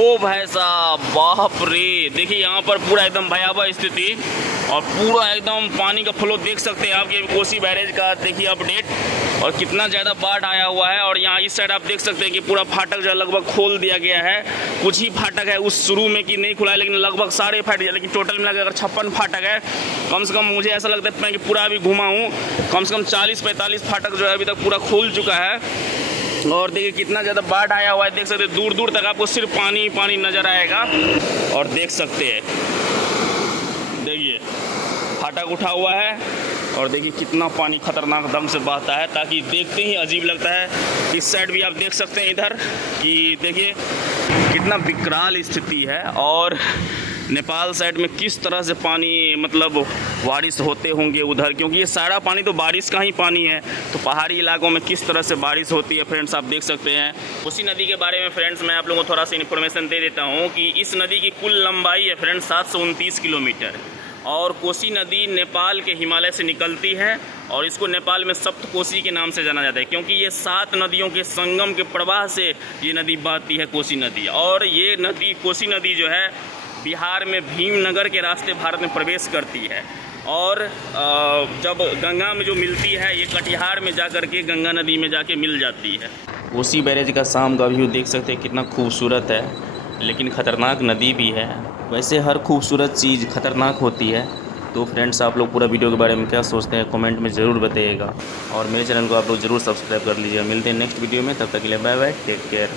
ओ भाई साहब, बाप रे, देखिए यहाँ पर पूरा एकदम भयावह स्थिति और पूरा एकदम पानी का फ्लो देख सकते हैं आप। ये कोसी बैरेज का देखिए अपडेट और कितना ज़्यादा बाढ़ आया हुआ है। और यहाँ इस साइड आप देख सकते हैं कि पूरा फाटक जो है लगभग खोल दिया गया है। कुछ ही फाटक है उस शुरू में कि नहीं खुला है, लेकिन लगभग सारे फाटक है। लेकिन टोटल मिला के अगर 56 फाटक है, कम से कम मुझे ऐसा लगता है मैं कि पूरा अभी घुमा हूँ, कम से कम 40-45 फाटक जो है अभी तक पूरा खुल चुका है। और देखिए कितना ज़्यादा बाढ़ आया हुआ है, देख सकते हैं दूर दूर तक आपको सिर्फ पानी पानी नज़र आएगा। और देख सकते हैं, देखिए फाटक उठा हुआ है और देखिए कितना पानी खतरनाक दम से बहता है, ताकि देखते ही अजीब लगता है। इस साइड भी आप देख सकते हैं इधर कि देखिए कितना विकराल स्थिति है। और नेपाल साइड में किस तरह से पानी मतलब बारिश होते होंगे उधर, क्योंकि ये सारा पानी तो बारिश का ही पानी है। तो पहाड़ी इलाकों में किस तरह से बारिश होती है फ्रेंड्स, आप देख सकते हैं। कोसी नदी के बारे में फ्रेंड्स मैं आप लोगों को थोड़ा सा इन्फॉर्मेशन दे देता हूँ कि इस नदी की कुल लंबाई है फ्रेंड्स 729 किलोमीटर। और कोसी नदी नेपाल के हिमालय से निकलती है और इसको नेपाल में सप्तकोसी के नाम से जाना जाता है, क्योंकि ये 7 नदियों के संगम के प्रवाह से ये नदी बहती है, कोसी नदी। और ये नदी कोसी नदी जो है बिहार में भीमनगर के रास्ते भारत में प्रवेश करती है। और जब गंगा में जो मिलती है, ये कटिहार में जा कर के गंगा नदी में जाके मिल जाती है। कोसी बैरेज का शाम का व्यू देख सकते हैं, कितना खूबसूरत है, लेकिन ख़तरनाक नदी भी है। वैसे हर खूबसूरत चीज़ ख़तरनाक होती है। तो फ्रेंड्स आप लोग पूरा वीडियो के बारे में क्या सोचते हैं कमेंट में ज़रूर बताइएगा। और मेरे चैनल को आप लोग ज़रूर सब्सक्राइब कर लीजिए। मिलते हैं नेक्स्ट वीडियो में, तब तक के लिए बाय बाय, टेक केयर।